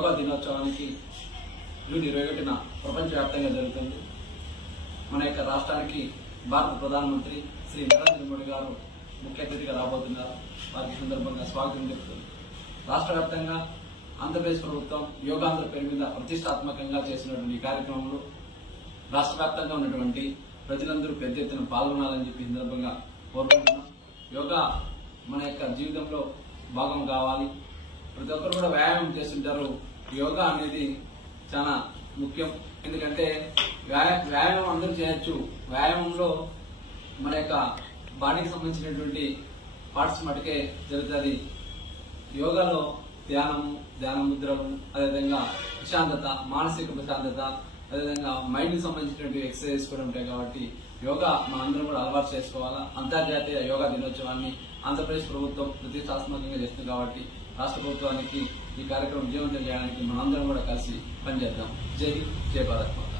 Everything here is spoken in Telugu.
యోగా దినోత్సవానికి జూన్ ఇరవై ఒకటిన ప్రపంచవ్యాప్తంగా జరుగుతుంది. మన యొక్క రాష్ట్రానికి భారత ప్రధానమంత్రి శ్రీ నరేంద్ర మోడీ గారు ముఖ్య అతిథిగా రాబోతున్నారు. వారికి సందర్భంగా స్వాగతం చెప్తుంది రాష్ట్ర వ్యాప్తంగా ఆంధ్రప్రదేశ్ ప్రభుత్వం యోగాంధ్ర పేరు మీద ప్రతిష్టాత్మకంగా చేసినటువంటి ఈ కార్యక్రమంలో రాష్ట్ర వ్యాప్తంగా ఉన్నటువంటి ప్రజలందరూ పెద్ద ఎత్తున పాల్గొనాలని చెప్పి సందర్భంగా కోరుకుంటున్నాం. యోగా మన యొక్క జీవితంలో భాగం కావాలి. ప్రతి ఒక్కరు కూడా వ్యాయామం చేస్తుంటారు. యోగా అనేది చాలా ముఖ్యం. ఎందుకంటే వ్యాయా వ్యాయామం అందరూ చేయొచ్చు. వ్యాయామంలో మన యొక్క బాడీకి సంబంధించినటువంటి పార్ట్స్ మటుకే జరుగుతుంది. యోగాలో ధ్యానము ధ్యాన ముద్రలు అదేవిధంగా ప్రశాంతత మానసిక ప్రశాంతత అదేవిధంగా మైండ్కి సంబంధించినటువంటి ఎక్సర్సైజ్ కూడా ఉంటాయి కాబట్టి యోగా మనందరం కూడా అలవాటు చేసుకోవాలా? అంతర్జాతీయ యోగా దినోత్సవాన్ని ఆంధ్రప్రదేశ్ ప్రభుత్వం ప్రతిష్టాత్మకంగా చేస్తుంది కాబట్టి రాష్ట్ర ప్రభుత్వానికి ఈ కార్యక్రమం విజయవంతం చేయడానికి మనందరం కూడా కలిసి పనిచేద్దాం. జై జయ భారత్